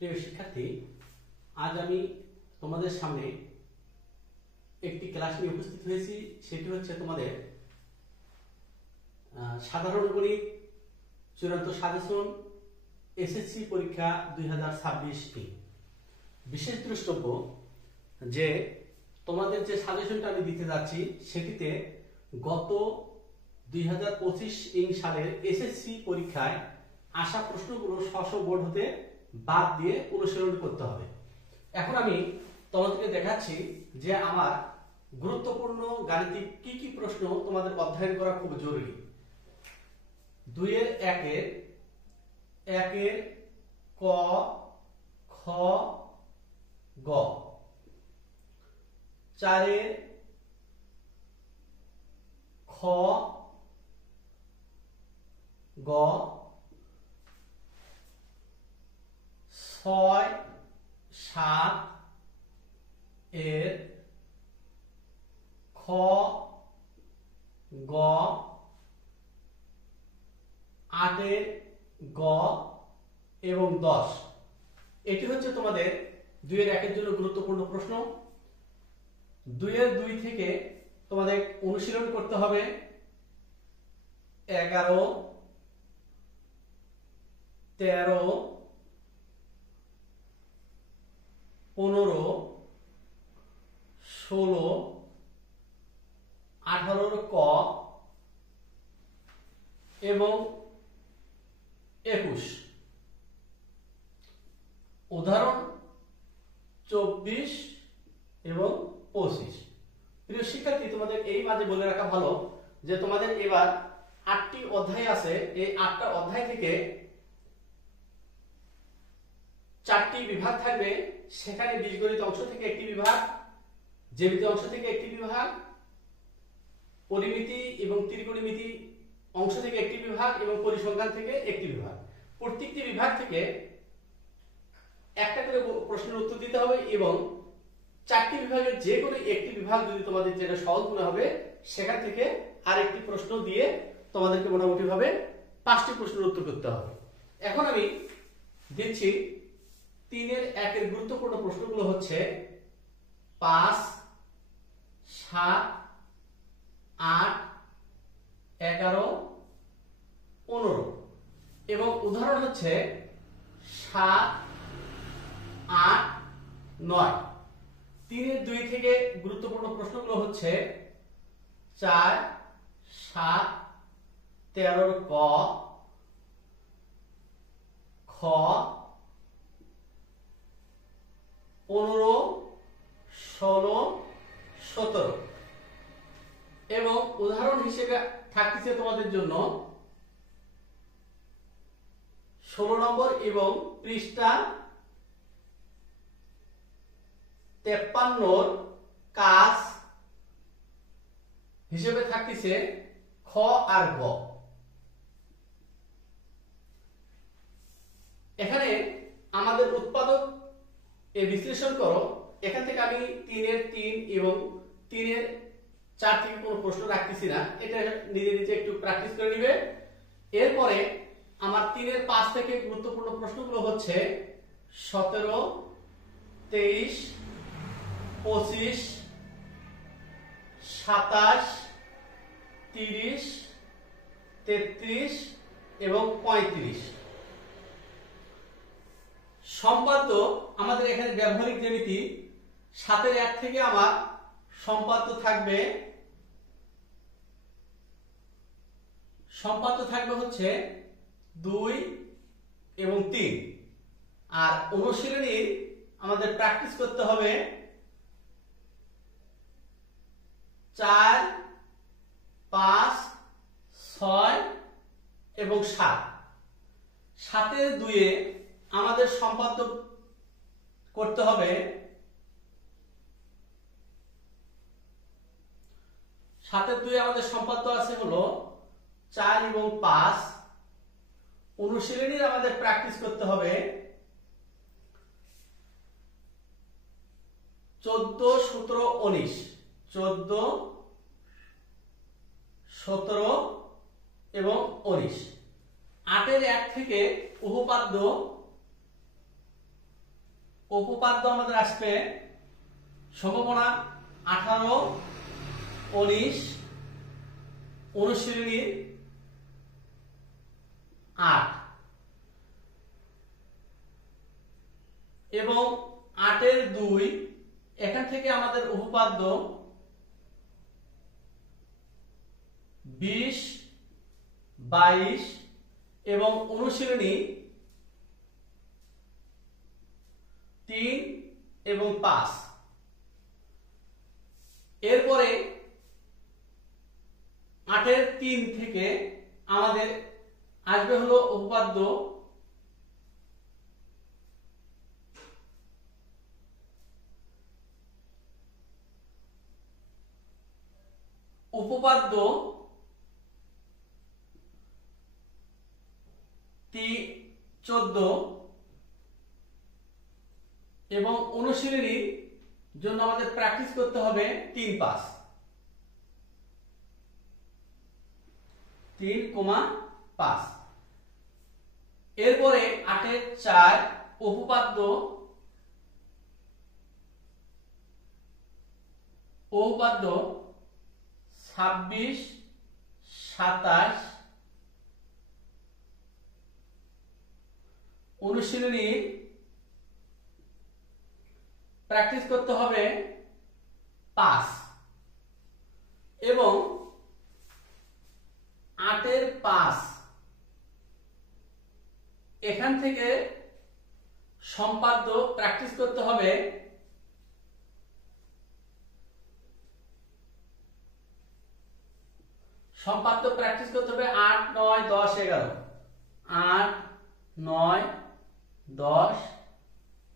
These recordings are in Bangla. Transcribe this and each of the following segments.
প্রিয় শিক্ষার্থী, আজ আমি তোমাদের সামনে একটি ক্লাস নিয়ে উপস্থিত হয়েছি। সেটি হচ্ছে তোমাদের সাধারণ গণিত চূড়ান্ত সাজেশন এসএসসি পরীক্ষা 2026 বিশেষ দ্রষ্টব্য যে তোমাদের যে সাজেশনটা আমি দিতে যাচ্ছি সেটিতে গত 2025 সালের এসএসসি পরীক্ষায় আসা প্রশ্নগুলো স্ব বোর্ড হতে বাদ দিয়ে অনুশীলন করতে হবে। এখন আমি তোমাদেরকে দেখাচ্ছি যে আমার গুরুত্বপূর্ণ গাণিতিক কি কি প্রশ্ন তোমাদের অধ্যয়ন করা খুব জরুরি। 2-এর 1-এর ক, খ, গ, 4-এর খ, গ, 6-7-এর খ, গ, 8-এর গ এবং 10। এটি হচ্ছে তোমাদের 2-এর 1-এর জন্য গুরুত্বপূর্ণ প্রশ্ন। 2-এর 2 থেকে তোমাদের অনুশীলন করতে হবে 11, 13, 15, 16, 18-র ক এবং 21। উদাহরণ 24 এবং 25। প্রিয় শিক্ষার্থী, তোমাদের এই মাঝে বলে রাখা ভালো যে তোমাদের এবার 8টি অধ্যায় আছে। এই 8টা অধ্যায় থেকে 4টি বিভাগ থাকবে। সেখানে বীজগণিত অংশ থেকে একটি বিভাগ, জ্যামিতি অংশ থেকে একটি বিভাগ, পরিমিতি এবং ত্রিকোণমিতি অংশ থেকে একটি বিভাগ এবং পরিসংখ্যান থেকে একটি বিভাগ। প্রত্যেকটি বিভাগ থেকে একটা করে প্রশ্নের উত্তর দিতে হবে এবং 4টি বিভাগের যে কোনো একটি বিভাগ যদি তোমাদের যেটা সহজ মনে হবে সেখান থেকে আরেকটি প্রশ্ন দিয়ে তোমাদেরকে মোটামুটি ভাবে 5টি প্রশ্নের উত্তর করতে হবে। এখন আমি দিচ্ছি 3-এর 1-এর গুরুত্বপূর্ণ প্রশ্নগুলো হচ্ছে 5, 7, 8, 11, 15 এবং উদাহরণ হচ্ছে 7, 8, 9। 3-এর 2 থেকে গুরুত্বপূর্ণ প্রশ্নগুলো হচ্ছে 4, 7, 13-র ক, খ, 15, 16, 17 এবং উদাহরণ হিসেবে থাকতেছে তোমাদের জন্য 16 নম্বর এবং পৃষ্ঠা 53-র কাজ হিসেবে থাকতেছে খ আর গ। এখানে আমাদের উৎপাদক বিশ্লেষণ করো। এখান থেকে আমি 3-এর 3 এবং 3-এর 4 থেকে কোনো প্রশ্ন রাখতেছি না, এটা নিজে নিজে একটু প্র্যাকটিস করে নিবে। এরপরে আমার 3-এর 5 থেকে গুরুত্বপূর্ণ প্রশ্নগুলো হচ্ছে 17, 23, 25, 27, 30, 33 এবং 35। সম্পাদ্য আমাদের এখানে ব্যবহারিক জ্যামিতি 7-এর 1 থেকে আমার সম্পাদ্য থাকবে হচ্ছে 2 এবং 3। আর অনুশীলনী আমাদের প্র্যাকটিস করতে হবে 4, 5, 6 এবং 7। 7-এর 2-এ আমাদের সম্পাদ্য করতে হবে 7-এর 2-এ আমাদের সম্পাদ্য আছে হলো 4 এবং 5। অনুশীলনীর আমাদের প্র্যাকটিস করতে হবে 14, 17, 19। 14, 17 এবং 19। 8-এর 1 থেকে উপপাদ্য উপপাদ্য আমাদের আসবে সম্ভাবনা 18, 19, অনুশীলনীর 8 এবং 8-এর 2। এখান থেকে আমাদের উপপাদ্য 20, 22 এবং অনুশীলনী 3 এবং 5। এরপরে 8-এর 3 থেকে আমাদের আসবে হলো উপপাদ্য 14 এবং অনুশীলনীর জন্য আমাদের প্র্যাকটিস করতে হবে 3, 5, 3,5। এরপরে 8-এর 4 উপপাদ্য 26, 27 অনুশীলনীর প্র্যাকটিস করতে হবে 5 এবং 8-এর 5 এখান থেকে সম্পাদ্য প্র্যাকটিস করতে হবে 8, 9, 10, 11। 8, 9, 10,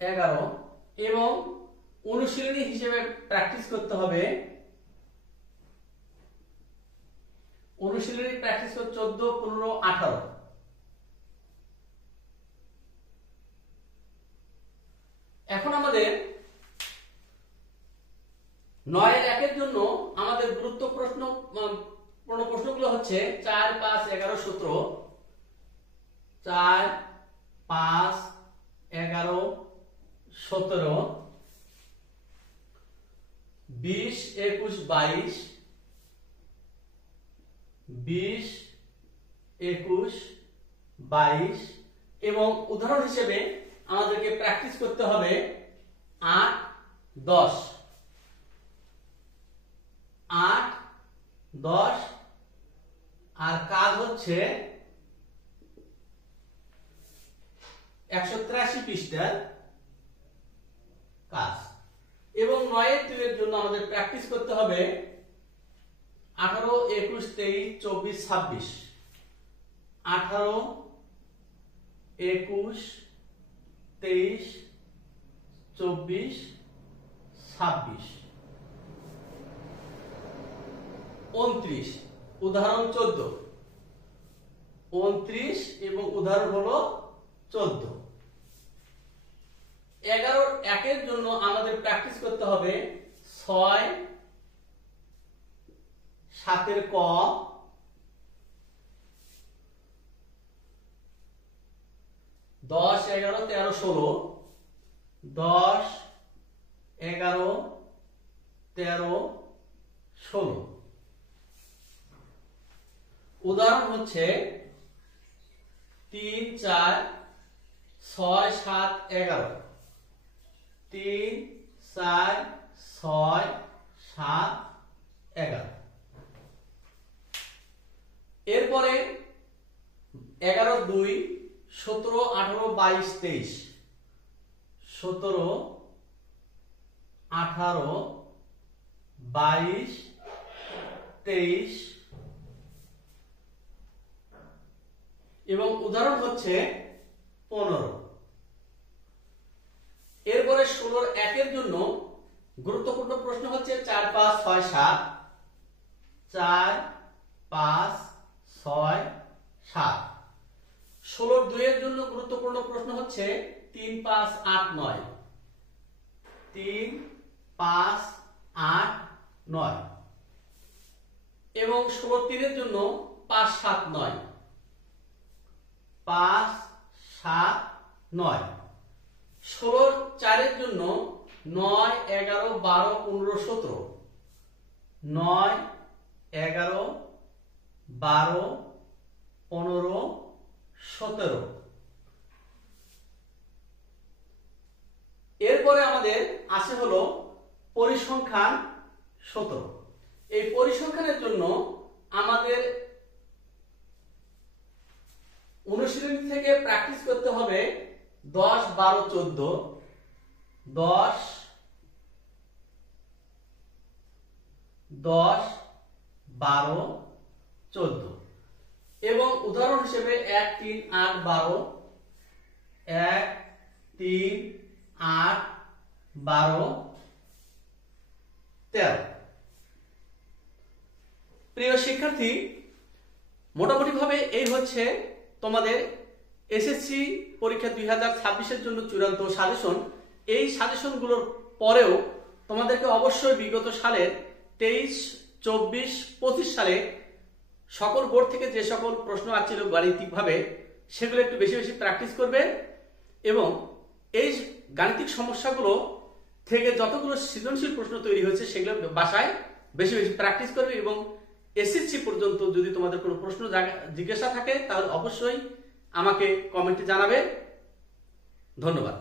11 এবং অনুশীলনী হিসেবে প্র্যাকটিস করতে হবে অনুশীলনী প্র্যাকটিস করতে 14, 15, 18। এখন আমাদের 9-এর 1-এর জন্য আমাদের গুরুত্বপূর্ণ প্রশ্নগুলো হচ্ছে 4, 5, 11, 17। 4, 5, 11, 17, 20, 21, 22, 20, 21, 22 এবং উদাহরণ হিসেবে আমাদেরকে প্র্যাকটিস করতে হবে 8, 10। 8, 10 আর কাজ হচ্ছে 183 পৃষ্ঠার কাজ এবং 9-এর 2-এর জন্য আমাদের প্র্যাকটিস করতে হবে 18, 21, 23, 24, 26। 18, 21, 23, 24, 26। 29 উদাহরণ 14। 29 এবং উদাহরণ হলো 14। 11-এর 1-এর জন্য আমাদের প্র্যাকটিস করতে হবে 6, 7-এর ক, 10, 11, 13, 16। 10, 11, 13, 16 উদাহরণ হচ্ছে 3, 4, 6, 7, 11। 3, 4, 6, 7, 11। এরপরে 11, 2, 17, 18, 22, 23। 17, 18, 22, 23 এবং উদাহরণ হচ্ছে 15। এরপরে 16-এর 1-এর জন্য গুরুত্বপূর্ণ প্রশ্ন হচ্ছে 4, 5, 6, 7। 4, 5, 6, 7। 16-এর 2-এর জন্য গুরুত্বপূর্ণ প্রশ্ন হচ্ছে 3, 5, 8, 9। 3, 5, 8, 9 এবং 16-এর 3-এর জন্য 5, 7, 9। 5, 7, 9 16 4 জন্য 9 11 12 15 17 9 11 12 15 17। এরপরে আমাদের আসে হলো পরিসংখ্যান 17। এই পরিসংখ্যানের জন্য আমাদের অনুশীলনী থেকে প্র্যাকটিস করতে হবে 10 12 14 10 10 12 14 এবং উদাহরণ হিসেবে 1 3 8 12 1 3 8 12 13। প্রিয় শিক্ষার্থী, মোটামুটি ভাবে এই হচ্ছে তোমাদের এসএসসি পরীক্ষা 2026 এর জন্য চূড়ান্ত সাজেশন। এই সাজেশনগুলোর পরেও তোমাদেরকে অবশ্যই বিগত সালের 23 24 25 সালে সকল বোর্ড থেকে যে সকল প্রশ্ন আসছিল গাণিতিকভাবে সেগুলো একটু বেশি বেশি প্র্যাকটিস করবে এবং এই গাণিতিক সমস্যাগুলো থেকে যতগুলো সৃজনশীল প্রশ্ন তৈরি হয়েছে সেগুলো বাসায় বেশি বেশি প্র্যাকটিস করবে এবং এসএসসি পর্যন্ত যদি তোমাদের কোনো প্রশ্ন জিজ্ঞাসা থাকে তাহলে অবশ্যই আমাকে কমেন্টে জানাবে। ধন্যবাদ।